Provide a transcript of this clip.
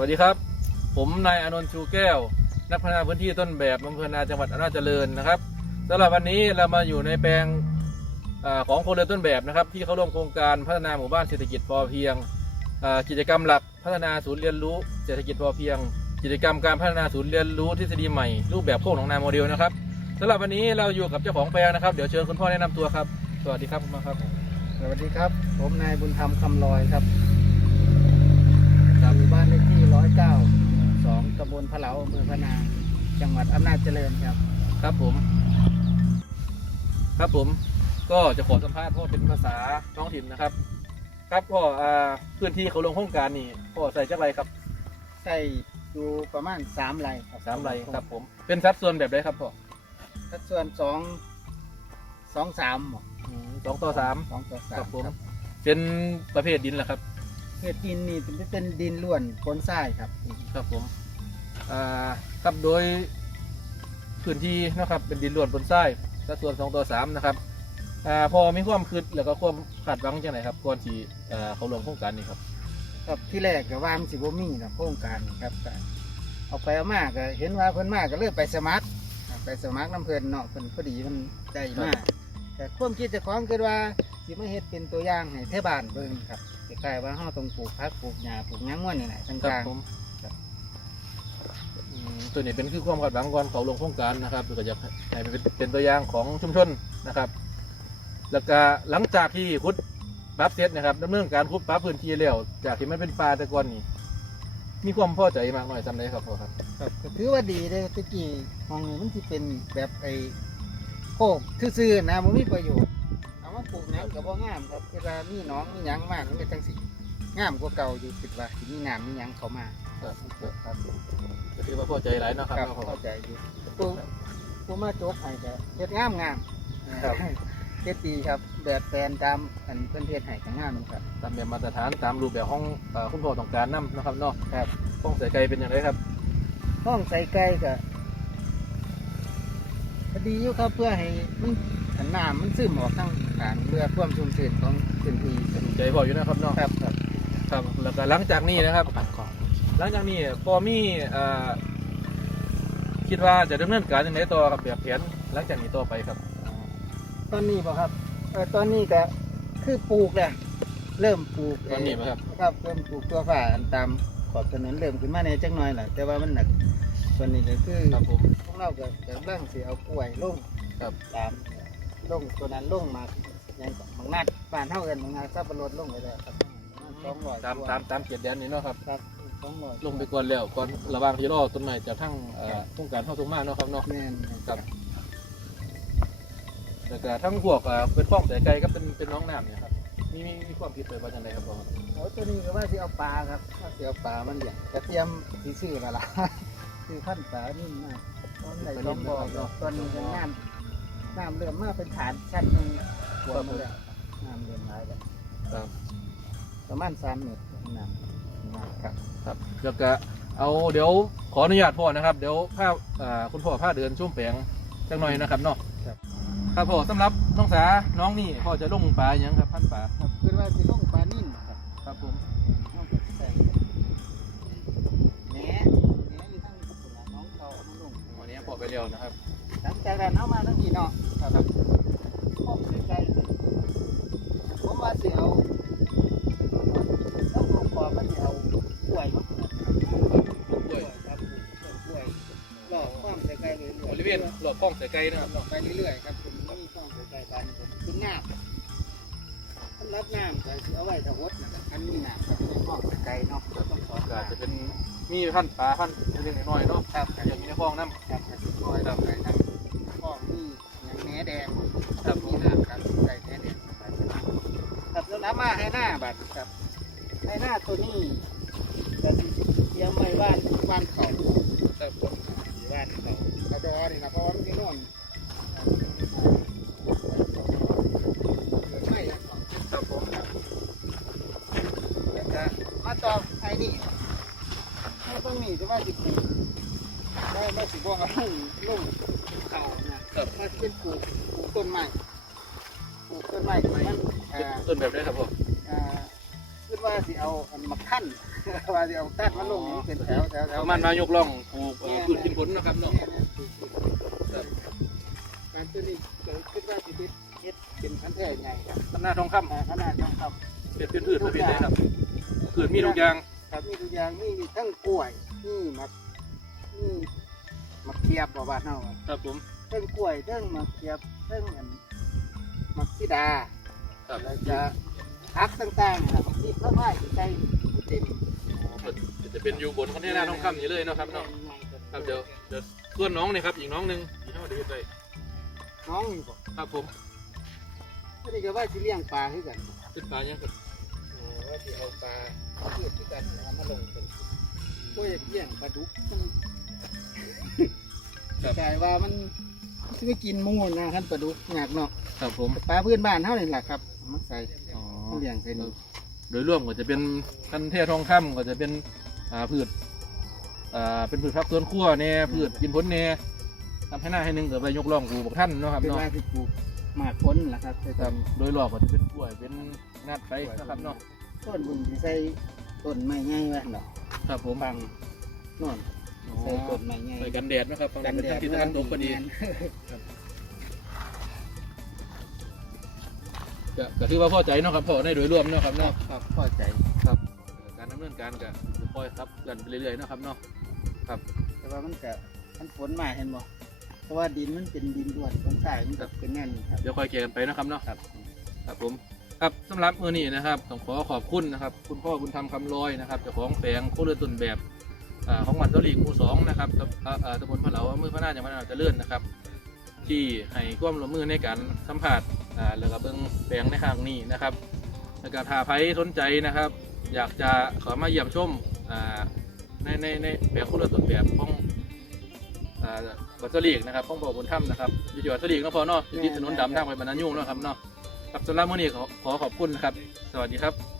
วัสดีครับ ผมนายอนนท์ชูแก้ว นักพัฒนาพื้นที่ต้นแบบอำเภอนาจังหวัดอำนาจเจริญนะครับสำหรับวันนี้เรามาอยู่ในแปลงอของครงเรือนต้นแบบนะครับ ที่เข้าร่วมโครงการพัฒนาหมู่บ้านเศรษฐกิจพอเพียงกิจกรรมหลักพัฒนาศูนย์เรียนรู้เศรษฐกิจพอเพียง กิจกรรมการพัฒนาศูนย์เรียนรู้ทฤษฎีใหม่รูปแบบโคกหนองนาโมเดลนะครับสำหรับวันนี้เราอยู่กับเจ้าของแปลงนะครับเดี๋ยวเชิญคุณพ่อแนะนำตัวครับ สวัสดีครับคุณพ่อครับ สวัสดีครับ ผมนายบุญธรรมคำลอยครับอยู่บ้านเลขที่ ร้อยเก้าสองตำบลพะเหลาอำเภอพะนา จังหวัดอำนาจเจริญครับ ครับผม ครับผมก็จะขอสัมภาษณ์พ่อเป็นภาษาท้องถิ่นนะครับ ครับพ่ออ่าพื้นที่เขาลงโครงการนี่พ่อใส่จักไรครับใส่อยู่ประมาณสามไร่ครับสามไรครับผม เป็นสัดส่วนแบบไรครับพ่อสัดส่วนสองสองสามหมดอืมสองต่อสามสองต่อสาครัมบผมครับเป็นประเภทดินแหละครับ เขตดินนี่เป็นเป็นดินล้วนปนทรายครับ ครับผมอ่าครับโดยพื้นที่นะครับเป็นดินล้วนบนทรายสัดส่วนสองต่อสามนะครับอ่าพอมีความคืดแล้วก็ความคาดหวังจังไหนครับก่อนที่อ่าเขาลงโครงการนี้ครับ ครับที่แรกก็ว่ามันสิบ่มีนะโครงการครับก็เอาไปเอามาก็เห็นว่าเพิ่นมาก็เลยไปสมัครไปสมัครน้ำเพิ่นเนาะเพิ่นพอดีมันได้มากแต่ความคิดเจะของคือว่า สิมาเฮ็ดเป็นตัวอย่างให้เทศบาลเบิ่งครับคล้ายๆว่าเฮาต้องปลูกผักปลูกหญ้าปลูกหยังม่วนนี่แหละครับต่างผมครับอืมตัวนี้เป็นคือความคาดหวังก่อนเขาลงโครงการนะครับก็จะให้เป็นเป็นตัวอย่างของชุมชนนะครับ แล้วก็หลังจากที่ขุดปรับเสร็จนะครับดำเนินการขุดปรับพื้นที่แล้วจากที่มันเป็นป่าแต่ก่อนนี่มีความพอใจมากน้อยจำได้ครับพ่อครับ ๆครับก็ถือว่าดีเด้อตะกี้ห้องนี้มันสิเป็นแบบไอ้โคกซื่อๆนะบ่มีประโยชน์ เอามาปลูกหยังก็บ่งามครับเวลามีหน้องมีหยังมามันก็จังสิงามกว่าเก่าอยู่คิดว่าสิมีน้ำมีหยังเข้ามาครับครับก็ถือว่าพอใจหลายเนาะครับครับพ่อคเข้ารับใจอยู่ปูปูมาโจกให้ก็เฮ็ดงามงามครับเฮ็ดดีครับแบบแปลนตามอันเพิ่นเฮ็ดให้ก็งามครับ ตามแบบมาตรฐานตามรูปแบบห้องเอ่อคุณพ่อต้องการนํนะครับเนาะครับห้องใส่ไก่เป็นอย่างไรครับ ห้องใส่ไก่ก็ก็ดีอยู่ครับเพื่อให้มัน อันน้ำมันซึมออกทางฐานเพื่อความชุ่มชื้นของพื้นที่เป็นใจพ่ออยู่นะครับเนาะครับครับครับแล้วก็หลังจากนี้นะครับหลังจากนี้พอมีเอ่อคิดว่าจะดำเนินการยังไงต่อกับแบบแผนหลังจากนี้ต่อไปครับ ตอนนี้บ่ครับเออตอนนี้ก็คือปลูกแหละเริ่มปลูกตอนนี้ไหมครับ ครับเริ่มปลูกตัวฝ่าอันตามขอบถนนเริ่มขึ้นมาในจักหน่อยแหละแต่ว่ามันหนักส่วนนี้ก็คือครับผม พวกเราก็กำลังสิเอากล้วยลงครับ ตาม ลงตัวนั้นลงมาอย่างของบางนัดบ้านเท่ากันบางนัดซับปะรดลงไปแล้วครับสองร้อยตามตามตามเกียรติแดนนี้เนาะครับ ครับสองร้อยลงไปก่อนแล้วก่อนระหว่างที่รอต้นไม้จากทั้งเอ่อโครงการเข้าทุ่งมากเนาะครับเนาะแม่นครับแล้วก็ทั้งพวกเอ่อเป็นฟ้องแต่ไกลก็เป็นเป็นน้องน้ำเนี่ยครับมีมีมีความคิดไปว่าจังไดครับพ่อครับโอ้ตัวนี้ก็ว่าสิเอาปลาครับว่าสิเอาปลามันอย่างกระเทียมสีซื้อและล่ะคือขั้นปลานี่มากตอนไหนต้องบอกเนาะตอนนี้ก็น้ำ น้ำเริ่มมาเป็นฐานชั้นหนึ่งหัวมันแล้วน้ำเริ่มหายแล้วครับประมาณสามเมตรน้ำน้ำครับครับแล้วก็เอาเดี๋ยวขออนุญาตพ่อนะครับ เดี๋ยวผ้าเอ่อคุณพ่อผ้าเดินช่วงแปลงจังหน่อยนะครับเนาะครับครับพ่อสำหรับน้องสาน้องนี่พ่อจะลงปลาอย่างครับพันปลาครับคือว่าสิลงปลานิ่มครับครับผม ไปเร็วนะครับหลังจากนั้นเอามาทั้งกี่เนาะครับข้อมใกล้ๆผมว่าสิเอาต้องลงปอมันสิเอากล้วยมาปลูกกล้วยครับปลูกต้นกล้วยรอบข้อมใกล้ๆเลยบริเวณรอบคลองใส่ไก่นะครับไปเรื่อยๆครับผมมีข้อมใกล้ๆกันผมกินน้ำสำหรับน้ำก็สิเอาไว้ถ้าหดนะครับอันนี้น้ำก็เป็นข้อมใกล้ๆเนาะต้องขอก็การจะ เป็นมีพันปลาพันเล็กๆน้อยๆเนาะครับอย่างมีในคลองน้ำครับคอยทำไปทั้งข้อมีอย่างแหนแดงครับมีน้ำครับใส่แหนแดงไปครับแล้วน้ำมาให้หน้าบัดครับให้หน้าตัวนี้จะเตรียมไว้บ้านบ้านเขาครับผมบ้านเขากระดอนี่นะเพราะว่ามันที่โน่นไม่ครับผมแล้วก็มาต่อไอ้นี่ให้ ตรงนี้จะว่าสิปลูกได้มาสิบ่เอาลงเขานะครับมาเป็นปลูกปลูกต้นไม้ปลูกต้นไม้มันอ่าต้นแบบได้ครับพ่ออ่าคิดว่าสิเอาอันมาขั้นว่าสิเอาตัดมาลงนี่เป็นแถวแถวแถวระมาณมายกล่องปลูกเอ่อพืชกินผลนะครับเนาะการตัวนี้ก็คิดว่าสิเฮ็ดเป็นพันธุ์แท้ใหญ่ครับตำนาทองคำอ่าขนาดต้องครับเป็นพืชพืชประเภทไหนครับพืชมีทุกอย่าง ครับมีทุกอย่างมีทั้งกล้วยมีมะมีมะเขียบบ่บ้านเฮาอะครับผมทั้งกล้วยทั้งมะเขียบทั้งอันมะสีดาครับแล้วจะพักต่างๆนะครับที่เข้ามาใส่เต็มจะเป็นอยู่บนคอนเทนเนอร์ทองคำนี่เลยเนาะครับเนาะครับเดี๋ยวเดี๋ยวส่วนน้องนี่ครับอีกน้องหนึ่งที่เขาเดี๋ยวไปน้องนี่บ่ครับผมอันนี้ก็ว่าสิเลี้ยงปลาคือกันเป็นปลาเนี่ยครับ โอ้ว่เอาปลาเพื่อที่กันเอามาลงเป็นก็อย่ากเลี้ยงปลาดุกมันกลายว่ามันสิไปกินมูนนะคันปลาดุกยากเนาะครับผมปลาพื้นบ้านเท่านี่แหละครับเอามาใส่อ๋อเลี้ยงใส่นี่โดยรวมก็จะเป็นคันเทศทองคำก็จะเป็นอ่าพืชอ่าเป็นพืชพักสวนครัวเนี่ยพืชกินผลเนี่ยทำให้หน้าให้หนึ่งเกิดไปยกล่องปลูกบักท่านเนาะครับเป็นเนาะว่าสิปลูกหมากพ้นล่ะครับโดยรอบก็จะเป็นกล้วยเป็นงาดไปนะครับเนาะ ต้นบุญสิใส่ต้นไม้ใหญ่ไว้เนาะครับผมฟังโน่นใส่ต้นไม้ใหญ่ใส่กันแดดนะครับฟันทางทิศตะวันตกพอดีก็ก็ถือว่าพอใจเนาะครับพอในโดยรวมเนาะครับเนาะครับพอใจครับ การดำเนินการก็คอยครับกันไปเรื่อยๆเนาะครับเนาะแต่ว่ามันก็มันฝนมาเห็นบ่เพราะว่าดินมันเป็นดินด่วนฝนใส่มันก็เป็นแน่นครับเดี๋ยวคอยเกี่ยกันไปเนาะครับเนาะครับ ครับผม ครับสำหรับมือนี้นะครับต้องขอขอบคุณนะครับ คุณพ่อบุญธรรมคำลอยนะครับเจ้าของแปลงโคเรือต้นแบบอของวันเจ้าหลีหมู่สองนะครับตำบลพะเหลาอำเภอพระนาจังหวัดนครเจริญนะครับ ที่ให้ความร่วมมือในการสัมผัสแล้วก็เบิ่งแปลงในครั้งนี้นะครับแล้วก็ถ้าใครสนใจนะครับ อยากจะขอมาเยี่ยมชมในในในแปลงโคเรือต้นแบบของอ่าวัดเจ้าหลีกนะครับของพ่อบุญธรรมนะครับอยู่ที่วัดเจ้าหลีกนพอเนาะอยู่ที่ถนนดำทางไปบรรณายุ่งเนาะครับเนาะ ครับสำหรับมื้อนี้ขอขอขอบคุณครับ สวัสดีครับ